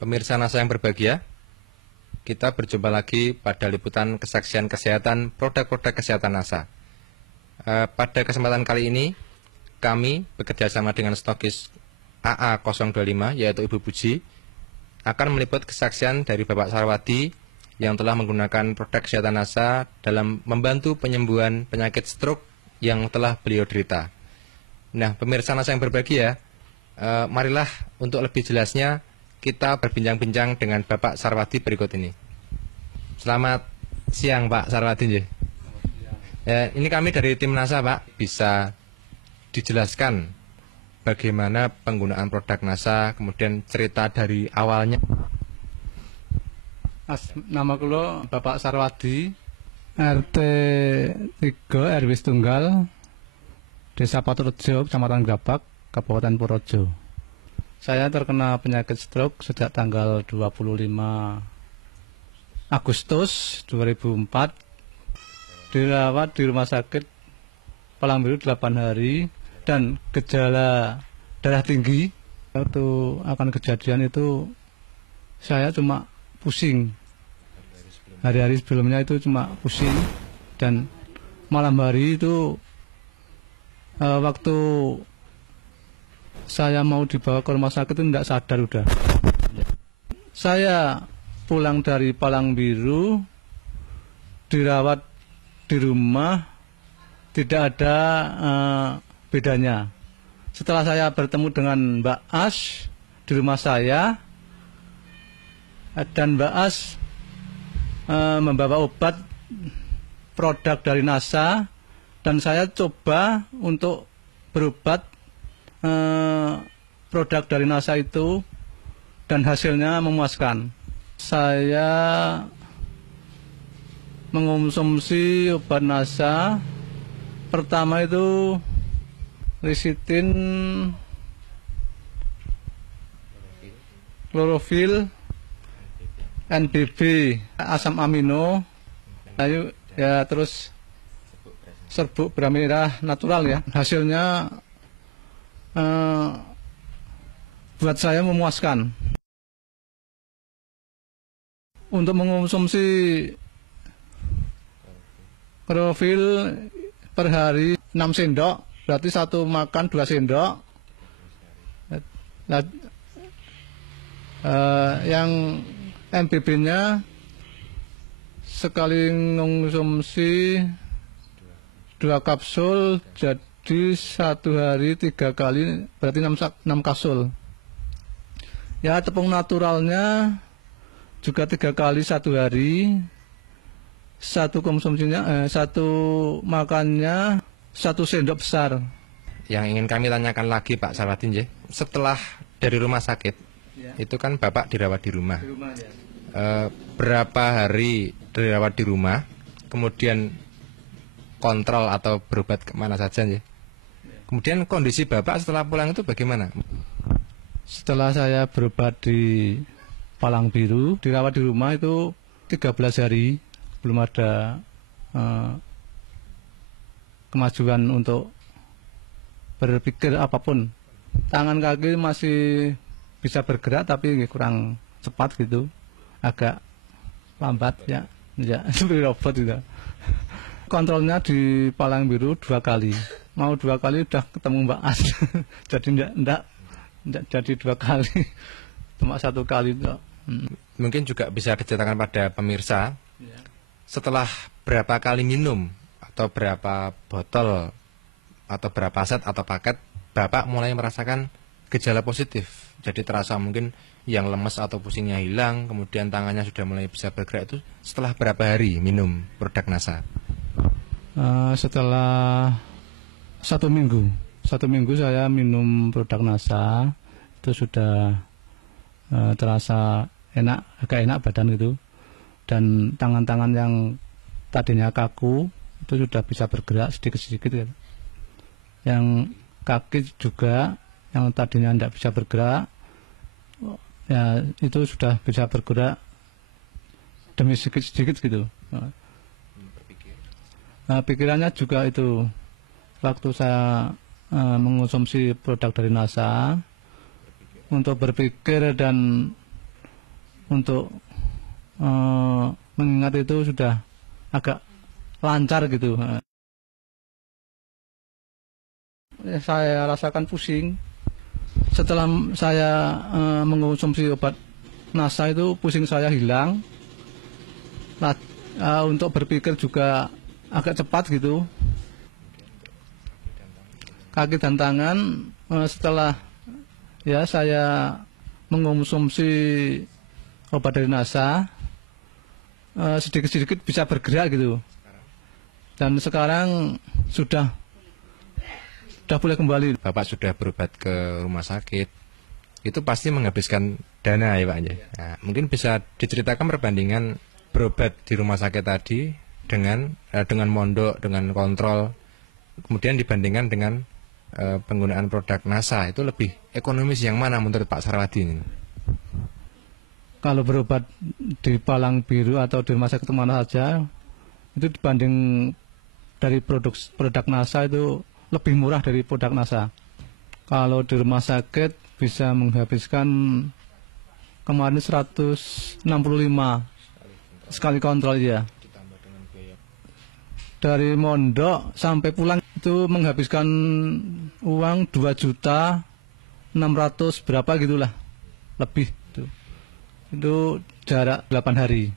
Pemirsa NASA yang berbahagia, kita berjumpa lagi pada liputan kesaksian kesehatan produk-produk kesehatan NASA. Pada kesempatan kali ini, kami bekerja sama dengan stokis AA025, yaitu Ibu Puji, akan meliput kesaksian dari Bapak Sarwadi yang telah menggunakan produk kesehatan NASA dalam membantu penyembuhan penyakit stroke yang telah beliau derita. Nah, pemirsa NASA yang berbahagia, marilah untuk lebih jelasnya kita berbincang-bincang dengan Bapak Sarwadi berikut ini. Selamat siang Pak Sarwadi. Ini kami dari tim NASA Pak, bisa dijelaskan bagaimana penggunaan produk NASA, kemudian cerita dari awalnya. Nama kula Bapak Sarwadi, RT 3 RW Tunggal, Desa Paturejo, Kecamatan Grabak, Kabupaten Purworejo. Saya terkena penyakit stroke sejak tanggal 25 Agustus 2004. Dirawat di rumah sakit Palang Biru 8 hari dan gejala darah tinggi. Waktu akan kejadian itu saya cuma pusing. Hari-hari sebelumnya itu cuma pusing, dan malam hari itu waktu saya mau dibawa ke rumah sakit itu tidak sadar udah. Saya pulang dari Palang Biru, dirawat di rumah, tidak ada bedanya. Setelah saya bertemu dengan Mbak As di rumah saya, dan Mbak As membawa obat produk dari NASA, dan saya coba untuk berobat produk dari NASA itu, dan hasilnya memuaskan. Saya mengonsumsi obat NASA pertama itu Lecitin, klorofil, NBB, asam amino, ayo ya, terus serbuk beras merah natural ya. Hasilnya buat saya memuaskan. Untuk mengonsumsi klorofil per hari 6 sendok, berarti satu makan 2 sendok. Yang NBB-nya sekali mengonsumsi 2 kapsul, jadi satu hari 3 kali, berarti 6 kapsul. Ya, tepung naturalnya juga 3 kali satu hari. Satu konsumsinya, satu makannya 1 sendok besar. Yang ingin kami tanyakan lagi Pak Sarwadi, setelah dari rumah sakit, ya, itu kan Bapak dirawat di rumah. Ya. Berapa hari dirawat di rumah, kemudian kontrol atau berobat kemana saja ya? Kemudian kondisi Bapak setelah pulang itu bagaimana? Setelah saya berobat di Palang Biru, dirawat di rumah itu 13 hari, belum ada kemajuan untuk berpikir apapun. Tangan kaki masih bisa bergerak tapi kurang cepat gitu, agak lambat ya, seperti robot gitu. Kontrolnya di Palang Biru 2 kali, mau 2 kali udah ketemu Mbak As. Jadi enggak jadi 2 kali, cuma 1 kali itu. Mungkin juga bisa diceritakan pada pemirsa, setelah berapa kali minum atau berapa botol atau berapa set atau paket Bapak mulai merasakan gejala positif. Jadi terasa mungkin yang lemes atau pusingnya hilang, kemudian tangannya sudah mulai bisa bergerak, itu setelah berapa hari minum produk NASA? Setelah 1 minggu. 1 minggu saya minum produk NASA, itu sudah terasa enak, agak enak badan gitu, dan tangan-tangan yang tadinya kaku itu sudah bisa bergerak sedikit-sedikit gitu. Yang kaki juga yang tadinya tidak bisa bergerak, ya itu sudah bisa bergerak demi sedikit-sedikit gitu. Nah, pikirannya juga itu, waktu saya mengonsumsi produk dari NASA, untuk berpikir dan untuk mengingat itu sudah agak lancar gitu. Saya rasakan pusing. Setelah saya mengonsumsi obat NASA itu pusing saya hilang. Nah, untuk berpikir juga agak cepat gitu. Kaki dan tangan setelah ya saya mengonsumsi obat dari NASA sedikit-sedikit bisa bergerak gitu. Dan sekarang sudah boleh kembali. Bapak sudah berobat ke rumah sakit, itu pasti menghabiskan dana ya Pak ya. Nah, mungkin bisa diceritakan perbandingan berobat di rumah sakit tadi dengan mondok, dengan kontrol, kemudian dibandingkan dengan penggunaan produk NASA, itu lebih ekonomis yang mana menurut Pak Sarwadi ini? Kalau berobat di Palang Biru atau di rumah sakit mana saja, itu dibanding dari produk NASA itu lebih murah dari produk NASA. Kalau di rumah sakit bisa menghabiskan kemarin 165 sekali kontrol ya. Dari mondok sampai pulang itu menghabiskan uang 2.600.000 berapa gitulah, lebih itu. Itu jarak 8 hari.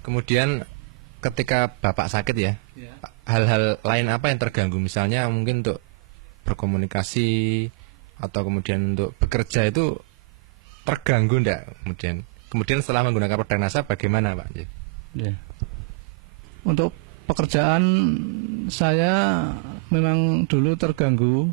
Kemudian ketika Bapak sakit ya, hal-hal lain apa yang terganggu? Misalnya mungkin untuk berkomunikasi atau kemudian untuk bekerja itu terganggu enggak? Kemudian setelah menggunakan produk NASA bagaimana Pak? Ya. Untuk pekerjaan saya memang dulu terganggu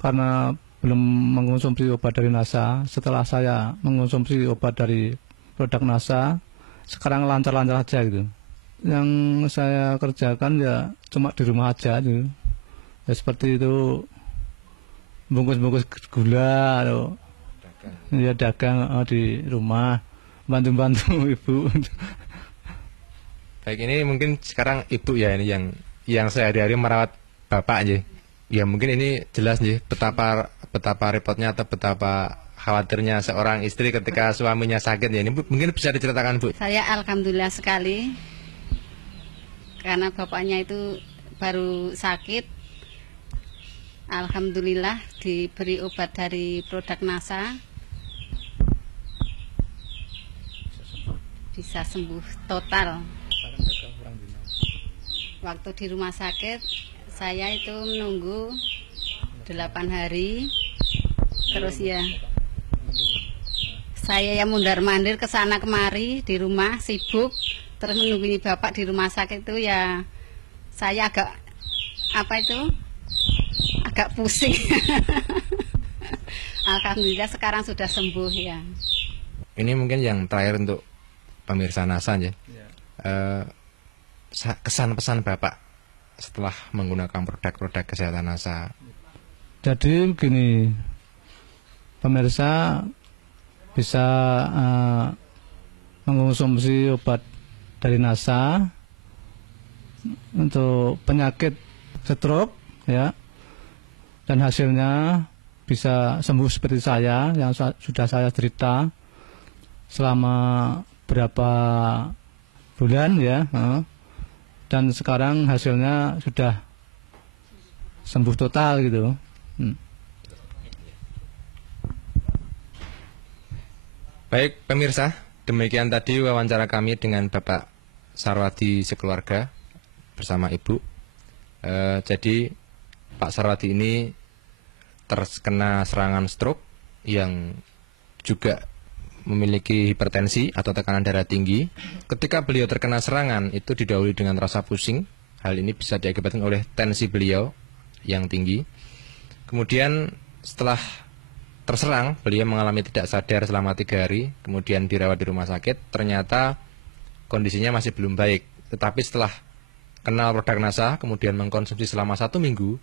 karena belum mengonsumsi obat dari NASA. Setelah saya mengonsumsi obat dari produk NASA, sekarang lancar-lancar aja gitu. Yang saya kerjakan ya cuma di rumah aja gitu. Ya seperti itu, bungkus-bungkus gula atau ya dagang di rumah, bantu-bantu ibu. Baik, ini mungkin sekarang ibu ya ini yang sehari-hari merawat Bapak aja. Ya mungkin ini jelas nih betapa repotnya atau betapa khawatirnya seorang istri ketika suaminya sakit ya. Ini mungkin bisa diceritakan Bu. Saya alhamdulillah sekali karena bapaknya itu baru sakit. Alhamdulillah diberi obat dari produk NASA, bisa sembuh total. Waktu di rumah sakit saya itu menunggu 8 hari, terus ya saya yang mundar-mandir ke sana kemari di rumah sibuk, terus menunggu bapak di rumah sakit itu ya saya agak agak pusing. Alhamdulillah sekarang sudah sembuh ya. Ini mungkin yang terakhir untuk pemirsa NASA ya. Kesan pesan Bapak setelah menggunakan produk-produk kesehatan NASA. Jadi begini, pemirsa bisa mengonsumsi obat dari NASA untuk penyakit stroke ya, dan hasilnya bisa sembuh seperti saya yang sudah saya cerita selama berapa bulan ya, dan sekarang hasilnya sudah sembuh total gitu. Baik pemirsa, demikian tadi wawancara kami dengan Bapak Sarwadi sekeluarga bersama Ibu. Jadi Pak Sarwadi ini terkena serangan stroke yang juga memiliki hipertensi atau tekanan darah tinggi. Ketika beliau terkena serangan itu didahului dengan rasa pusing. Hal ini bisa diakibatkan oleh tensi beliau yang tinggi. Kemudian setelah terserang, beliau mengalami tidak sadar selama 3 hari, kemudian dirawat di rumah sakit. Ternyata kondisinya masih belum baik. Tetapi setelah kenal produk NASA, kemudian mengkonsumsi selama 1 minggu,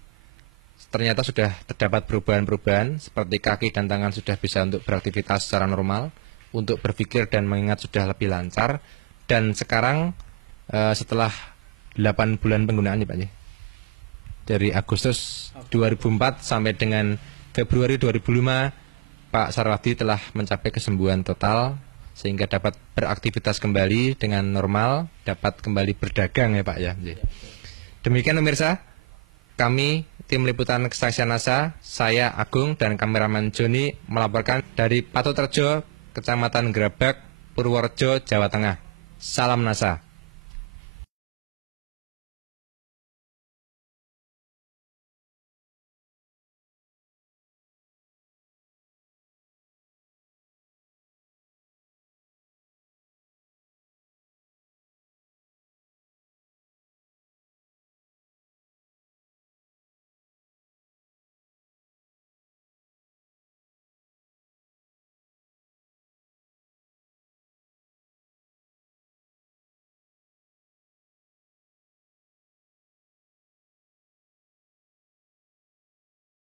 ternyata sudah terdapat perubahan-perubahan, seperti kaki dan tangan sudah bisa untuk beraktivitas secara normal, untuk berpikir dan mengingat sudah lebih lancar. Dan sekarang setelah 8 bulan penggunaan ya Pak ya, dari Agustus 2004 sampai dengan Februari 2005, Pak Sarwadi telah mencapai kesembuhan total sehingga dapat beraktivitas kembali dengan normal, dapat kembali berdagang ya Pak ya. Demikian pemirsa, kami tim liputan kesaksian NASA, saya Agung dan kameramen Joni melaporkan dari Paturejo, Kecamatan Grabak, Purworejo, Jawa Tengah. Salam NASA.